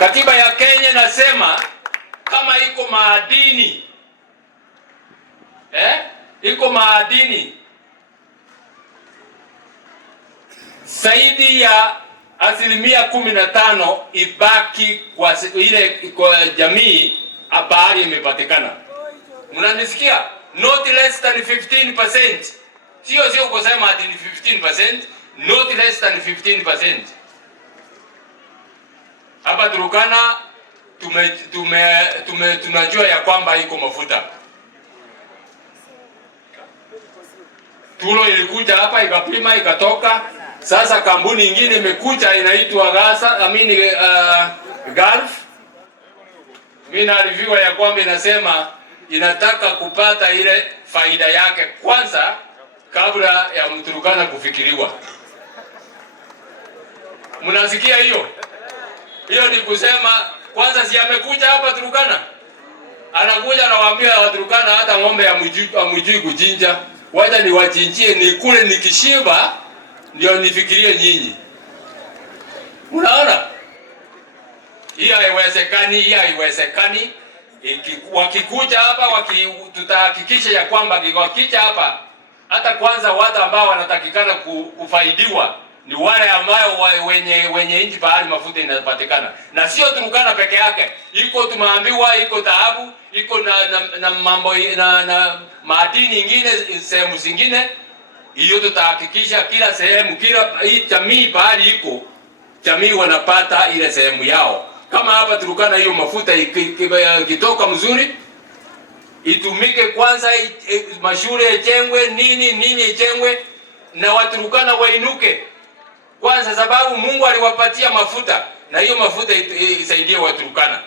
Katiba ya Kenya nasema kama iko maadini iko maadini zaidi ya 15% ibaki kwa ile kwa jamii habari imepatikana. Mnanisikia? Not less than 15%. Sio kusema ati 15%, not less than 15%. Hapa Turkana tunajua ya kwamba iko mafuta. Tulo ilikuja hapa ikapima ikatoka. Sasa kampuni nyingine imekuja inaitwa Gulf. Mimi naarifiwa ya kwamba inasema inataka kupata ile faida yake kwanza kabla ya Mturkana kufikiriwa. Mnasikia hiyo? Hiyo ni kusema kwanza si amekuja hapa Turkana. Anakuja anawaambia Waturkana hata ng'ombe amujui kuchinja. Wacha niwachinjie nikule nikishiba ndio nifikirie nyinyi. Unaona? Hiyo haiwezekani. Wakikuja hapa tutahakikisha ya kwamba wakija hapa hata kwanza watu ambao wanatakikana kufaidiwa ni wale ambao wenye nchi pahali mafuta inapatikana. Na sio Turkana peke yake. Iko tumeambiwa iko dhahabu, iko na mambo na madini nyingine sehemu zingine. Hiyo tutahakikisha kila sehemu, kila hii jamii pahali iko, jamii wanapata ile sehemu yao. Kama hapa Turkana hiyo mafuta ikitoka mzuri, itumike kwanza, mashule yajengwe, nini yajengwe na Waturkana wainuke. Kwanza sababu Mungu aliwapatia mafuta na hiyo mafuta isaidie Waturkana.